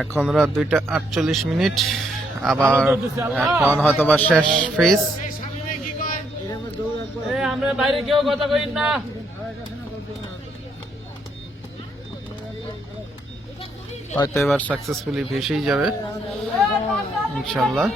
এখন রাত 2:48। আবার এখন হয়তোবা শেষ ফেজ। আমরা বাইরে কেউ কথা কই না। হয়তো এবার সাকসেসফুলি ভেসেই যাবে ইনশাল্লাহ।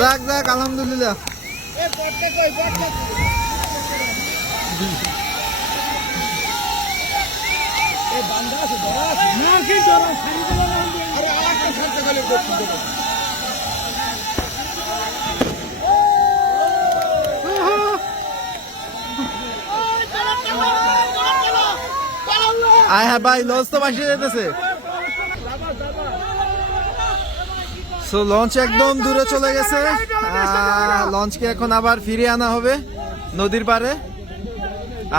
যাক যাক আলহামদুলিল্লাহ। আয় হ্যাঁ ভাই, লঞ্চ তো ভাসিয়ে যেতেছে। সো লঞ্চ একদম দূরে চলে গেছে। লঞ্চকে এখন আবার ফিরিয়ে আনা হবে নদীর পাড়ে।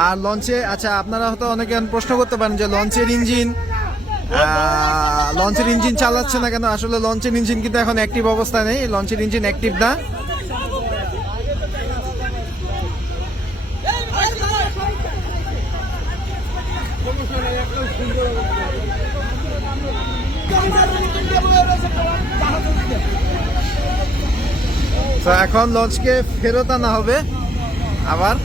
আর লঞ্চে, আচ্ছা আপনারা হয়তো অনেকে প্রশ্ন করতে পারেন যে লঞ্চের ইঞ্জিন চালাচ্ছে না কেন। আসলে লঞ্চের ইঞ্জিন কিন্তু এখন অ্যাক্টিভ অবস্থায় নেই, লঞ্চের ইঞ্জিন অ্যাক্টিভ না। এখন লঞ্চকে ফেরত আনা হবে আবার।